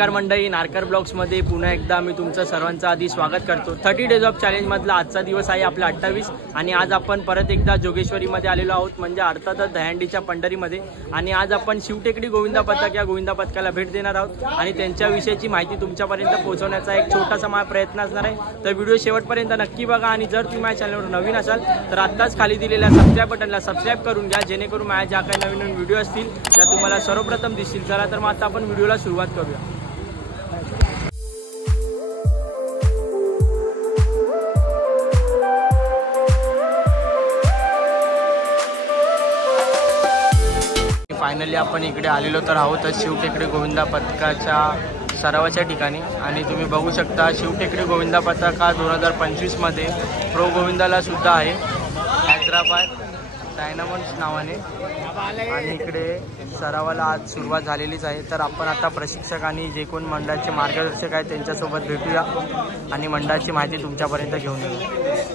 नमस्कार मंडळी, नारकर ब्लॉग्समध्ये पुन्हा एकदा मी तुमचं सर्वांचं आधी स्वागत करतो। 30 डेज ऑफ चॅलेंजमधला आजचा दिवस आहे आपला 28 आणि आज आपण परत एकदा जोगेश्वरीमध्ये आलेलो आहोत, म्हणजे अर्थातच दहीहंडीच्या पंढरीमध्ये। आणि आज आपण शिवटेकडी गोविंदा पथक या गोविंदा पथकाला भेट देणार आहोत आणि त्यांच्याविषयीची माहिती तुमच्यापर्यंत पोहोचवण्याचा एक छोटासा माझा प्रयत्न असणार आहे। तर व्हिडिओ शेवटपर्यंत नक्की बघा आणि जर तुम्ही माझ्या चॅनलवर नवीन असाल तर आत्ताच खाली दिलेल्या सबस्क्राइब बटनला सबस्क्राइब करून घ्या, जेणेकरून माझ्या ज्या काही नवीन नवीन व्हिडिओ असतील त्या तुम्हाला सर्वप्रथम दिसतील। चला तर मग आता आपण व्हिडिओला सुरुवात करूया। फायनली आपण इकडे आलेलो तर आहोत शिवटेकडी गोविंदा पथकाच्या सरावाच्या ठिकाणी आणि तुम्ही बघू शकता शिवटेकडी गोविंदा पथक हा 2025 मध्ये प्रो गोविंदाला सुद्धा आहे हैदराबाद डायनामोन्स नावाने। आणि इकडे सरावाला आज सुरुवात झालेलीच आहे। तर आपण आता प्रशिक्षक आणि जे कोण मंडळाचे मार्गदर्शक आहेत त्यांच्यासोबत भेटूया आणि मंडळाची माहिती तुमच्यापर्यंत घेऊन येऊ।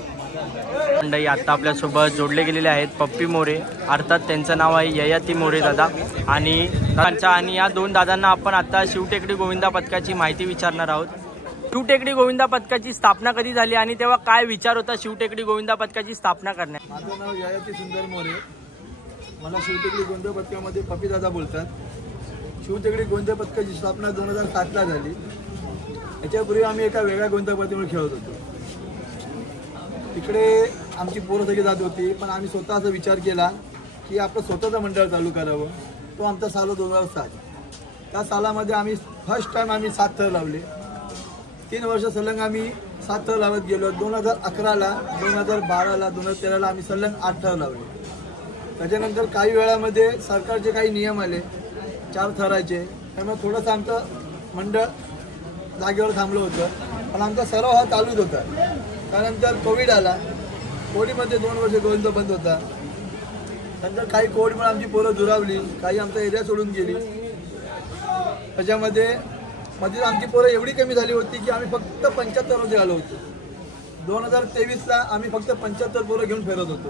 मंडळी आता आपल्यासोबत जोडले गेलेले आहेत पप्पी मोरे, अर्थात त्यांचं नाव आहे ययाती मोरे दादा आणि या दोन दादांना आपण आता शिवटेकडी गोविंदा पथकाची माहिती विचारणार आहोत। शिवटेकडी गोविंदा पथकाची स्थापना कधी झाली आणि तेव्हा काय विचार होता शिवटेकडी गोविंदा पथकाची स्थापना करण्यात? माझं नाव ययाती सुंदर मोरे, मला शिवटेकडी गोविंदा पथकामध्ये पप्पी दादा बोलतात। शिवटेकडी गोविंदा पथकाची स्थापना 2007ला झाली। याच्यापूर्वी आम्ही एका वेगळ्या गोविंदा पथकावर खेळत होतो। तिकडे आमची पोरं सगळी जात होती, पण आम्ही स्वतः असा विचार केला की आपलं स्वतःचं मंडळ चालू करावं। तो आमचा साल 2007। त्या सालामध्ये आम्ही फर्स्ट टाइम आम्ही 7 थर लावले। 3 वर्ष सलग आम्ही 7 थर लावत गेलो। 2011ला 2012ला 2013ला आम्ही सलग 8 थर लावले। त्याच्यानंतर काही वेळामध्ये सरकारचे काही नियम आले 4 थराचे, त्यामुळे थोडंसं आमचं मंडळ जागेवर थांबलं होतं, पण आमचा सराव हा चालूच होता। त्यानंतर कोविड आला, कोविडमध्ये 2 वर्ष गोविंदा बंद होता। नंतर काही कोविडमुळे आमची पोरं दुरावली, काही आमचा एरिया सोडून गेली। त्याच्यामध्ये मध्ये आमची पोरं एवढी कमी झाली होती की आम्ही फक्त 75 मध्ये आलो होतो। 2023ला आम्ही फक्त 75 पोरं घेऊन फिरत होतो।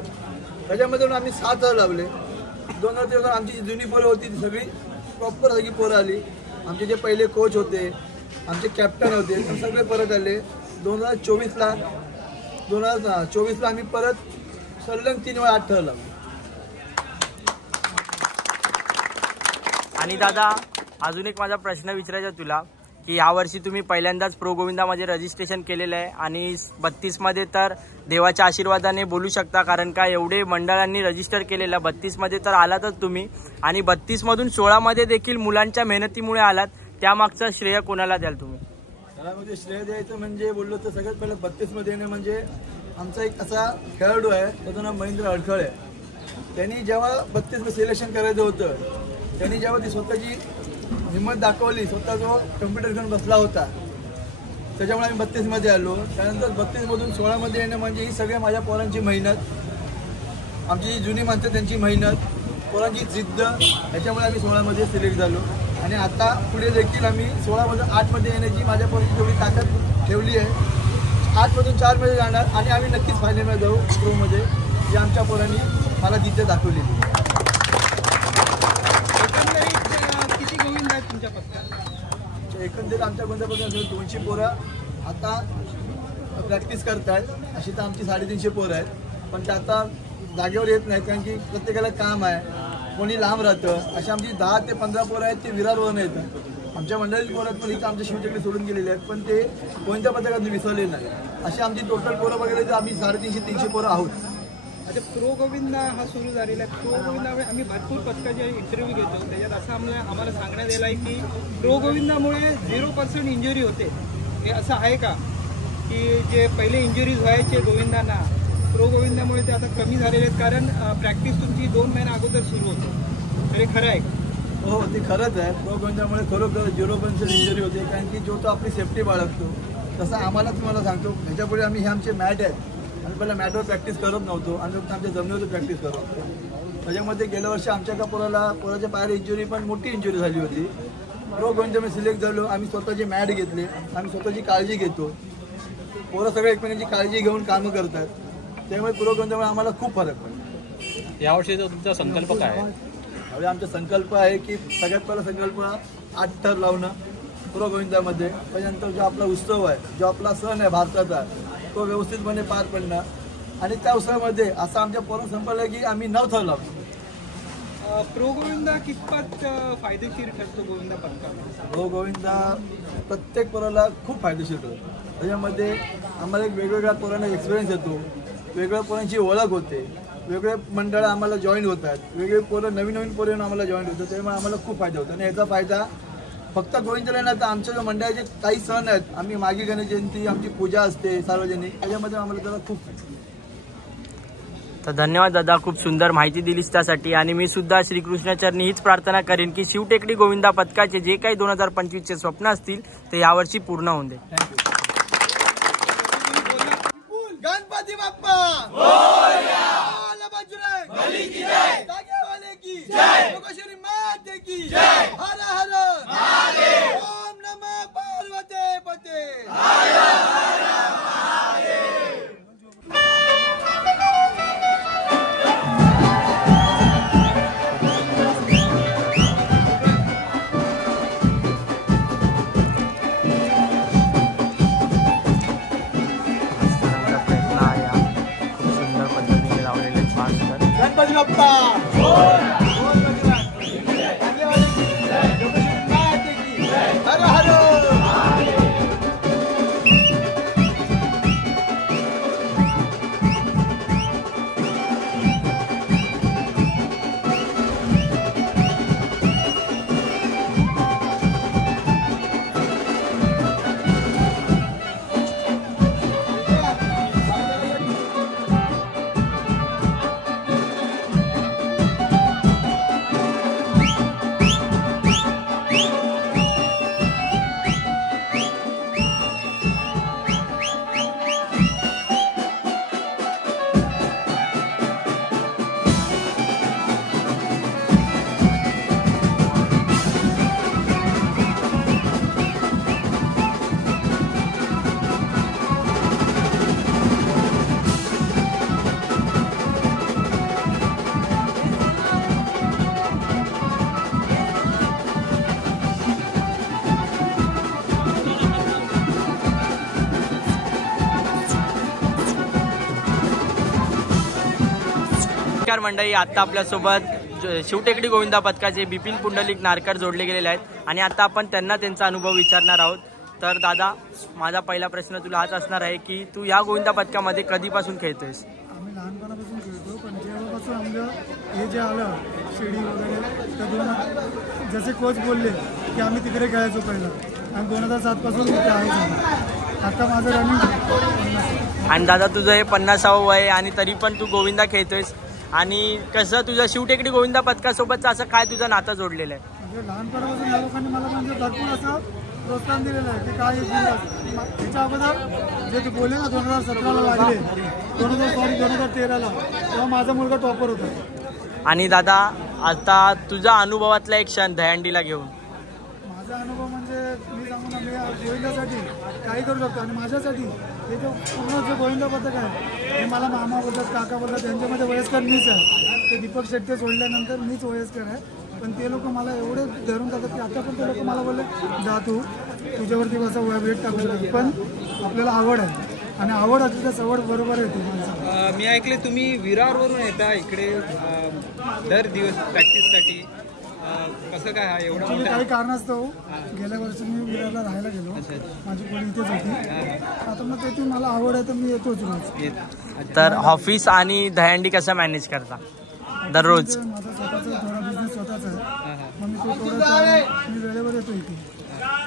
त्याच्यामध्ये आम्ही 7 थर लावले। 2023 आमची जुनी पोरं होती ती सगळी प्रॉपर सगळी पोरं आली। आमचे जे पहिले कोच होते, आमचे कॅप्टन होते, ते सगळे परत आले। 2024ला आम्ही परत सलग 3 वेळा 8 थर लावले। आणि दादा अजून एक माझा प्रश्न विचारायचा तुला की यावर्षी तुम्ही पहिल्यांदाच प्रो गोविंदामध्ये रजिस्ट्रेशन केलेलं आहे आणि 32 मध्ये तर देवाच्या आशीर्वादाने बोलू शकता, कारण का एवढे मंडळांनी रजिस्टर केलेलं। 32 मध्ये तर आलातच तुम्ही आणि 32 मधून 16 मध्ये देखील मुलांच्या मेहनतीमुळे आलात। त्यामागचं श्रेय कोणाला द्याल तुम्ही? त्यामध्ये श्रेय द्यायचं म्हणजे बोललो तर सगळ्यात पहिलं 32 मध्ये येणं म्हणजे आमचा एक असा खेळाडू आहे, त्याचं नाव महेंद्र अडखळे। त्यांनी जेव्हा 32 मध्ये सिलेक्शन करायचं होतं, त्यांनी जेव्हा ती स्वतःची हिंमत दाखवली, स्वतः जो कम्प्युटर घेऊन बसला होता, त्याच्यामुळे आम्ही 32 मध्ये आलो। त्यानंतर 32 मधून 16 मध्ये येणं म्हणजे ही सगळ्या माझ्या पोरांची मेहनत, आमची जी जुनी माणसं त्यांची मेहनत, पोरांची जिद्द, त्याच्यामुळे आम्ही 16 मध्ये सिलेक्ट झालो। आणि आता पुढे देखील आम्ही 16 मधून 8 मध्ये येण्याची माझ्या पोरांची तेवढी ताकद ठेवली आहे। 8 मधून 4 मध्ये जाणार आणि आम्ही नक्कीच फायनलमध्ये जाऊ प्रोमध्ये, जे आमच्या पोरांनी मला जिद्द दाखवलेली। एकंदरीत आमच्या गोविंदापासून 200 पोरं आता प्रॅक्टिस करतात। अशी तर आमची 350 पोरं आहेत, पण ते आता जागेवर येत नाहीत, कारण की प्रत्येकाला काम आहे, कोणी लांब राहतं। अशी आमची 10 ते 15 पोरं आहेत, ते विरारवरून येतात। आमच्या मंडळीची पोरं आहेत, पण इथं आमच्या शिवटेकडे सोडून गेलेले आहेत, पण ते कोणत्या पथकात विसरले नाही। अशी आमची टोटल पोरं वगैरे तर आम्ही 350-300 पोरं आहोत। आता प्रो गोविंदा हा सुरू झालेला आहे। प्रो गोविंदामुळे आम्ही भरपूर पथकाचे इंटरव्ह्यू घेतो, त्याच्यात असं आम्हाला सांगण्यात येलं आहे की प्रो गोविंदामुळे 0% इंजुरी होते। हे असं आहे का की जे पहिले इंजुरीज व्हायचे गोविंदांना, प्रो गोविंदामुळे ते आता कमी झालेले आहेत, कारण प्रॅक्टिस तुमची 2 महिन्या अगोदर सुरू होते? तर हे खरं आहे? हो, ते खरंच आहे। प्रो गोविंदामुळे खरोखर 0% इंजुरी होते, कारण की जो तो आपली सेफ्टी बाळगतो, तसं आम्हाला तुम्हाला सांगतो। ह्याच्यापुढे आम्ही हे आमचे मॅट आहेत, आम्ही पहिला मॅटवर प्रॅक्टिस करत नव्हतो, आम्ही फक्त आमच्या जमिनीवर प्रॅक्टिस करत होतो। त्याच्यामध्ये गेल्या वर्षी आमच्या एका पोराच्या पायाला इंजुरी, पण मोठी इंजुरी झाली होती। प्रो गोविंदामध्ये सिलेक्ट झालो, आम्ही स्वतःचे मॅट घेतले, आम्ही स्वतःची काळजी घेतो। पोरं सगळे एकमेकांची काळजी घेऊन कामं करतात, त्यामुळे प्रो गोविंदामुळे आम्हाला खूप फरक पडतो। यावर्षीचा तुमचा संकल्प काय आहे? आमचा संकल्प आहे की सगळ्यात पहिला संकल्प 8 थर लावणं, प्रो गोविंदामध्ये. त्याच्यानंतर जो आपला उत्सव आहे, जो आपला सण आहे भारताचा, तो व्यवस्थितपणे पार पडणार. आणि त्या उत्सवामध्ये असं आमच्या पोरांना संपलं की आम्ही नाव ठरलो. प्रो गोविंदा कितपत फायदेशीर ठरतो गोविंदा पथका? प्रो गोविंदा प्रत्येक पोराला खूप फायदेशीर ठरतो. त्याच्यामध्ये आम्हाला एक वेगवेगळ्या पोरांना एक्सपिरियन्स येतो, वेगवेगळ्या पोरांची ओळख होते, वेगळे मंडळं आम्हाला जॉईन होतात, वेगळे पोरं नवीन नवीन पोरं आम्हाला जॉईन होतात. त्यामुळे आम्हाला खूप फायदा होतो. आणि याचा फायदा फक्त गोविंदाला नाही तर आमच्या जो मंडळाचे काही सण आहेत, आम्ही मागी गणेश जयंती, आमची पूजा असते सार्वजनिक, त्याच्यामध्ये आम्हाला त्याला खूप फायदा. तर धन्यवाद दादा, खूप सुंदर माहिती दिलीस त्यासाठी. आणि मी सुद्धा श्रीकृष्णाचरणी हीच प्रार्थना करेन की शिवटेकडी गोविंदा पथकाचे जे काही 2025चे स्वप्न असतील ते यावर्षी पूर्ण होऊन दे. गणपती बाप्पा मोरया, बजरंग बली की जय, जागेवाले की जय, लोकेश्वरी माते की जय, हर हर महादेव, ओम नमः पार्वती पते, हर हर महादेव. गणपती बाप्पा हर हर. नमस्कार मंडळी, आता आपल्यासोबत शिवटेकडी गोविंदा पथकाचे बिपिन पुंडलिक नारकर जोडले गेलेले आहेत आणि आता आपण त्यांना त्यांचा अनुभव विचारणार आहोत. तर दादा, माझा पहिला प्रश्न तुला हाच असणार आहे की तू या गोविंदा पथकामध्ये कधीपासून खेळतोयस? आम्ही लहानपणापासून खेळतो, पण जेव्हापासून आमचं हे जे आलं शिडी वगैरे, तर जसे कोच बोलले की आम्ही तिकडे खेळायचो पहिलं, आणि 2007पासून इथे आहे. आता माझं रनिंग. आणि दादा, तुझं हे 50वे वय आणि तरी पण तू गोविंदा खेळतोयस. आणि कसं तुझं शिवटेकडी गोविंदा पथकासोबतचं असं काय तुझं नातं जोडलेलं आहे? म्हणजे लहानपणापासून या लोकांनी मला म्हणजे भरपूर असं प्रोत्साहन दिलेलं आहे की काय त्याच्या अगोदर जे ते बोलले ना 2017ला लागले, 2013ला, तेव्हा माझा मुलगा टॉपर होता. आणि दादा, आता तुझा अनुभवातला एक क्षण दहीहंडीला घेऊन. माझा अनुभव म्हणजे मी सांगू ना, मी गोविंदासाठी काही करू शकतो. आणि माझ्यासाठी हे जो पूर्ण जे गोविंदा पथक आहे, हे मला मामा बोलतात, काका बोलतात, त्यांच्यामध्ये वयस्कर मीच आहे. ते दीपक शेट्टे सोडल्यानंतर मीच वयस्कर आहे. पण ते लोक मला एवढे धरून जातात की आता पण ते लोक मला बोलले, जा तू, तुझ्यावरती कसं वेट टाकलं. पण आपल्याला आवड आहे, आणि आवड असली तर सवड बरोबर येते माणसाला. मी ऐकले तुम्ही विरारवरून येता इकडे दर दिवस प्रॅक्टिससाठी. कसं काय हा एवढा मोठा? काही कारणास्तव गेल्या वर्षी मी विरारला राहायला गेलो, माझी पोळी इथेच होती. आता मग तेथून मला आवड आहे तर मी येतोच रोज. तर ऑफिस आणि दहीहंडी कसं मॅनेज करता दररोज? माझा स्वतःचा थोडा बिझनेस स्वतःचा आहे, मग मी तो थोडा मी वेळेवर येतो इथे,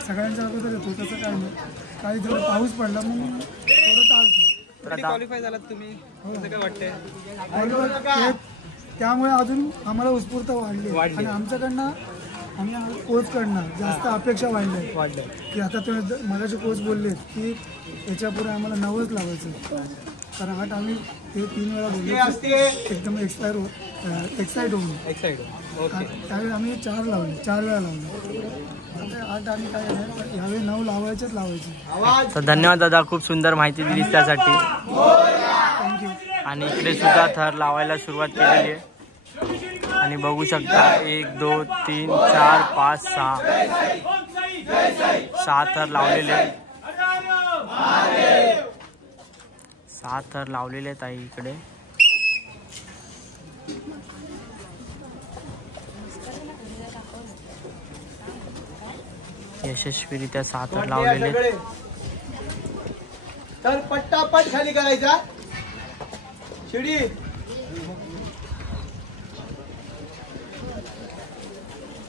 सगळ्यांच्या अगोदर येतो. तसं काही नाही, काही जर पाऊस पडला मग थोडं टाळतो. क्वालिफाय झालात तुम्ही, कसं काय वाटतंय? त्यामुळे अजून आम्हाला उत्स्फूर्त वाढली, आणि आमच्याकडनं आणि कोचकडनं जास्त अपेक्षा वाढल्या की आता तुम्ही मगाशी कोच बोलले की याच्यापुढे आम्हाला 9च लावायचं. कारण 8 आम्ही ते 3 वेळा बोलले, एकदम एक्साईट होऊन त्यावेळी आम्ही 4 लावले, 4 वेळा लावले. 8 आम्ही काय ह्यावेळी 9 लावायचे. तर धन्यवाद दादा, खूप सुंदर माहिती दिलीस त्यासाठी. थँक्यू. आणि इकडे सुद्धा थर लावायला सुरुवात केलेली आहे आणि बघू शकता 1 2 3 4 5 6 6 थर लावलेले, 6 थर लावलेले आहेत आई इकडे. यशस्वीरित्या 6 थर लावलेले आहेत. तर पट्टापट खाली करायचा शिडी.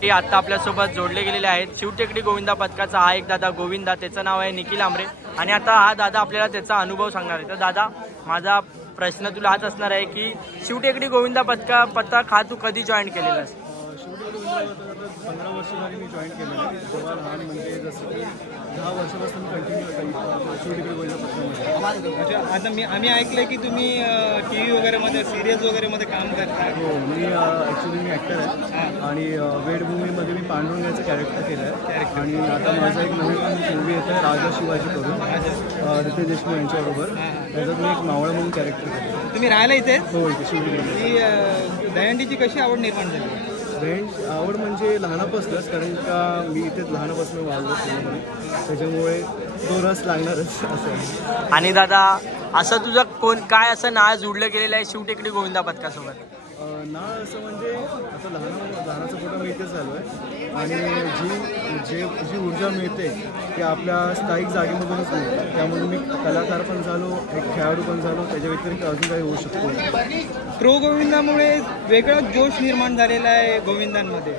हे आता आपल्यासोबत जोडले गेलेले आहेत शिवटेकडी गोविंदा पथकाचा हा एक दादा गोविंदा, त्याचं नाव आहे निखिल आमरे. आणि आता हा दादा आपल्याला त्याचा अनुभव सांगणार आहे. तर दादा, माझा प्रश्न तुला हाच असणार आहे की शिवटेकडी गोविंदा पथक हा तू कधी जॉईन केलेलास? शिवटेकडी गोविंदा पथकात 15 वर्ष झाली मी जॉईन केलेलं आहे. जेव्हा लहान म्हणजे जसं की 10 वर्षापासून कंटिन्यू शिवटेकडी गोविंदा पथकामध्ये. अच्छा, आता आम्ही ऐकलंय की तुम्ही TV वगैरे मध्ये, सिरियल्स वगैरे मध्ये काम करता. हो, मी ॲक्च्युली ॲक्टर आहे आणि वेदभूमीमध्ये मी पांडुरंगाचं कॅरेक्टर केलं आहे. आणि आता माझा एक नवीन मूवी येतो आहे राजा शिवाजी करून रितेश देशमुख यांच्याबरोबर. त्याच्यात मी एक मावळा म्हणून कॅरेक्टर केलं. तुम्ही राहायला इथे? हो, इथे शिवटेकडी. ही दहीहंडीची कशी आवड निर्माण झाली? आवड म्हणजे लहानापासूनच, कारण का मी इथेच लहानापासून वाढलो त्याच्यामुळे तो रस लागणारच असं आहे. आणि दादा, असं तुझं काय असं नाळ जुडलं गेलेलं आहे शिवटेकडी गोविंदा पथकासोबत? नाळ असं म्हणजे आता लहानाचा फोटो मी इथेच झालो आहे. आणि जी ऊर्जा मिळते ती आपल्या स्थायिक जागेमधूनच मिळते. त्यामुळे मी कलाकार पण झालो, एक खेळाडू पण झालो. त्याच्या व्यतिरिक्त अजून काही होऊ शकतो. प्रो गोविंदामुळे वेगळा जोश निर्माण झालेला आहे गोविंदांमध्ये.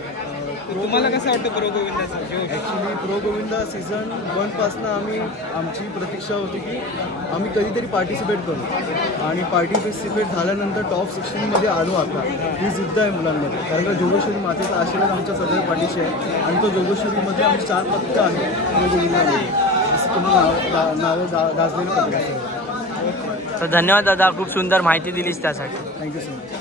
तुम्हाला कसं वाटतं प्रो गोविंदाचा जोश? ॲक्च्युली प्रो गोविंदा सीझन 1 पासून आमची प्रतीक्षा होती की आम्ही कधीतरी पार्टिसिपेट करू. आणि पार्टिसिपेट झाल्यानंतर टॉप 16मध्ये आलो. आता ही जिद्द आहे मुलांमध्ये, कारण का जोगेश्वरी मातेचा आशीर्वाद आमच्या सगळ्या पाठीशी आहे. आणि तो जोगेश्वरीमध्ये आमचे 4 पथक आहे प्रो गोविंदामध्ये, असं तुम्ही नावं गाजलेलं पथक आहे. तर धन्यवाद दादा, खूप सुंदर माहिती दिलीस त्यासाठी. Thank you so much.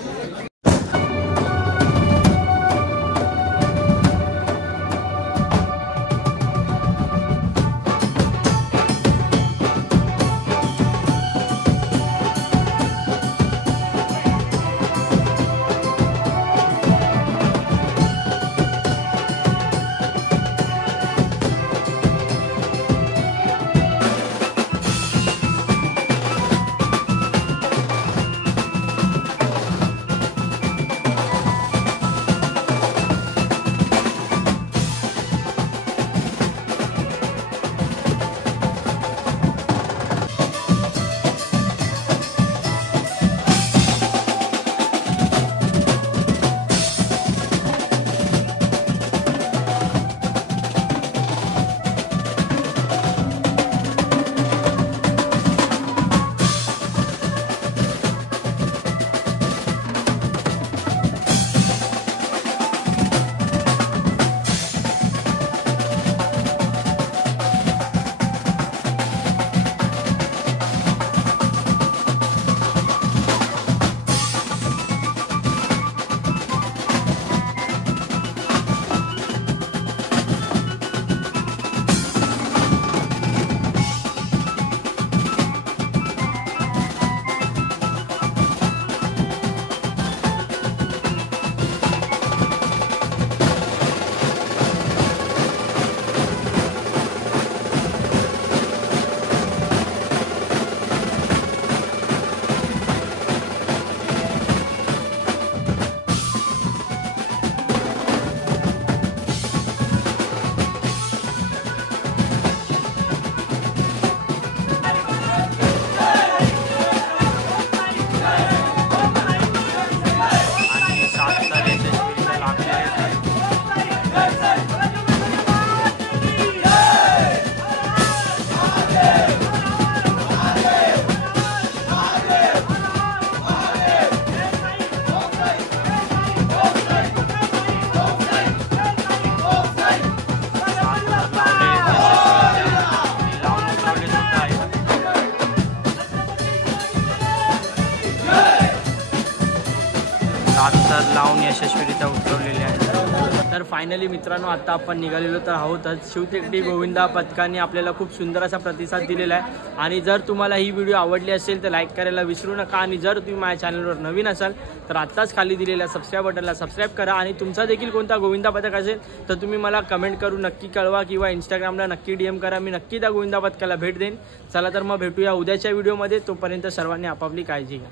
सर लावून यशस्वीरित्या उतरवलेले आहे। तर फायनली मित्रांनो आता आपण निघालेलो तर आहोतच। शिवटेकडी गोविंदा पथकाने आपल्याला खूप सुंदर असा प्रतिसाद दिलेला आहे आणि जर तुम्हाला ही व्हिडिओ आवडली असेल तर लाईक करायला विसरू नका आणि जर तुम्ही माझ्या चॅनलवर नवीन असाल तर आत्ताच खाली दिलेल्या सबस्क्राईब बटनला सबस्क्राईब करा आणि तुमचा देखील कोणता गोविंदा पथक असेल तर तुम्ही मला कमेंट करून नक्की कळवा किंवा इंस्टाग्रामला नक्की DM करा। मी नक्की त्या गोविंदा पथकाला भेट देईन। चला तर मग भेटूया उद्याच्या व्हिडिओमध्ये। तोपर्यंत सर्वांनी आपापली काळजी घ्या।